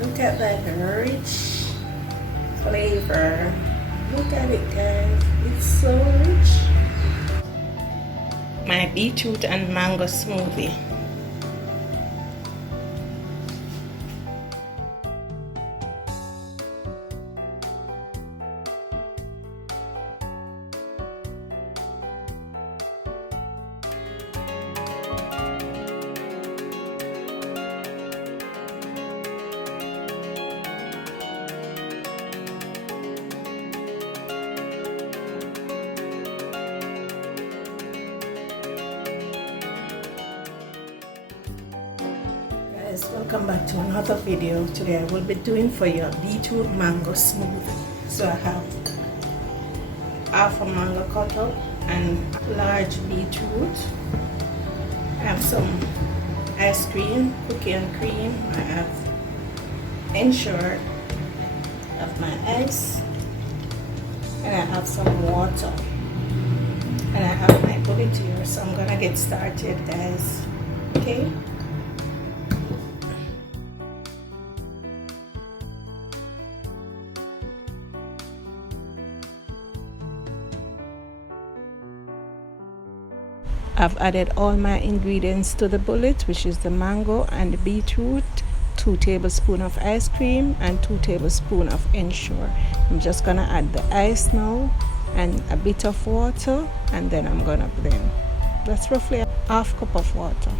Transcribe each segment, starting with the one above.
Look at that rich flavor. Look at it, guys. It's so rich. My beetroot and mango smoothie. Guys, welcome back to another video. Today I will be doing for you a beetroot mango smoothie. So I have half a mango cut up and large beetroot. I have some ice cream, cookie and cream. I have Ensure of my ice, and I have some water, and I have my Boothe here. So I'm gonna get started, guys. Okay. I've added all my ingredients to the bullet, which is the mango and the beetroot, 2 tablespoons of ice cream and 2 tablespoons of Ensure. I'm just gonna add the ice now and a bit of water, and then I'm gonna blend. That's roughly a half cup of water.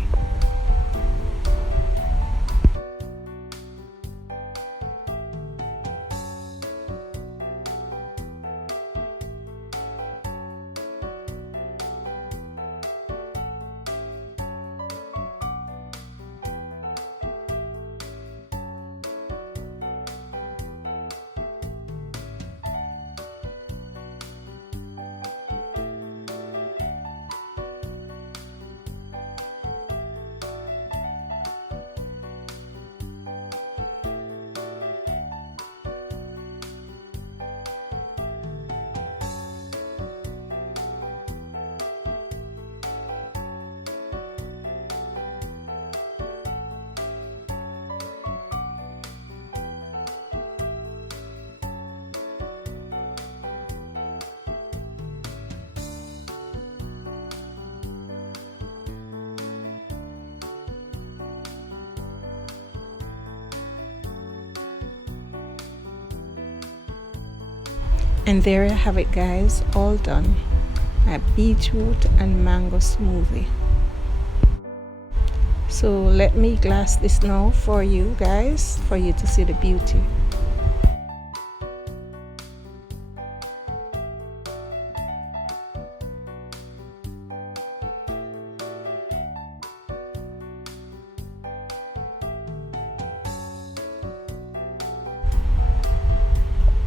And there you have it, guys, all done. A beetroot and mango smoothie. So let me glass this now for you guys, for you to see the beauty.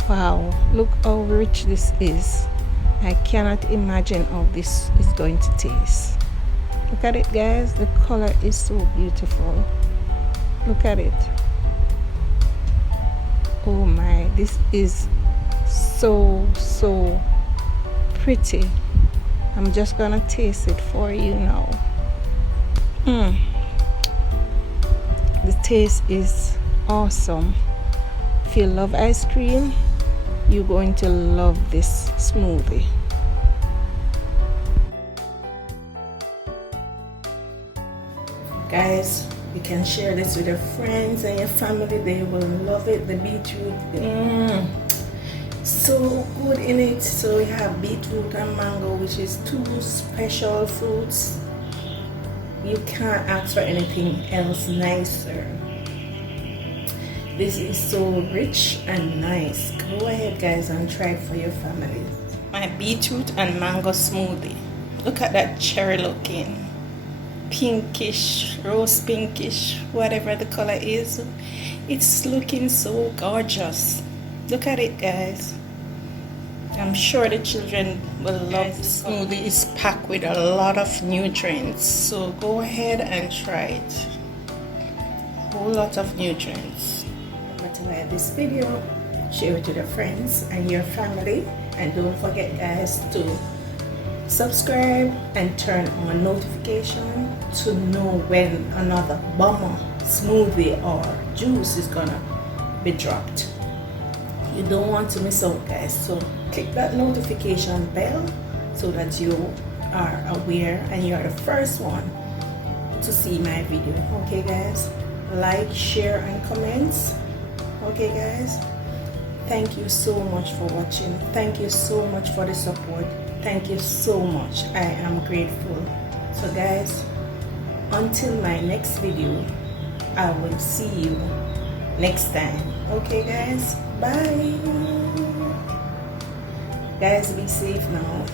Wow, look how rich this is. I cannot imagine how this is going to taste. Look at it, guys. The color is so beautiful. Look at it. Oh my, this is so pretty. I'm just gonna taste it for you now. The taste is awesome. If you love ice cream, you're going to love this smoothie. Guys, you can share this with your friends and your family. They will love it. The beetroot, so good in it. So we have beetroot and mango, which is 2 special fruits. You can't ask for anything else nicer. This is so rich and nice. Go ahead, guys, and try it for your family. My beetroot and mango smoothie. Look at that cherry looking, pinkish, rose pinkish, whatever the color is. It's looking so gorgeous. Look at it, guys. I'm sure the children will love this. The smoothie is packed with a lot of nutrients, so go ahead and try it. A whole lot of nutrients. Remember to like this video, share it to your friends and your family, and don't forget, guys, to subscribe and turn on notification to know when another bomber smoothie or juice is gonna be dropped. You don't want to miss out, guys, so click that notification bell so that you are aware and you are the first one to see my video. Okay guys, like, share and comments. Okay guys, thank you so much for watching. Thank you so much for the support. Thank you so much. I am grateful. So guys, until my next video, I will see you next time. Okay guys, bye. Guys, be safe now.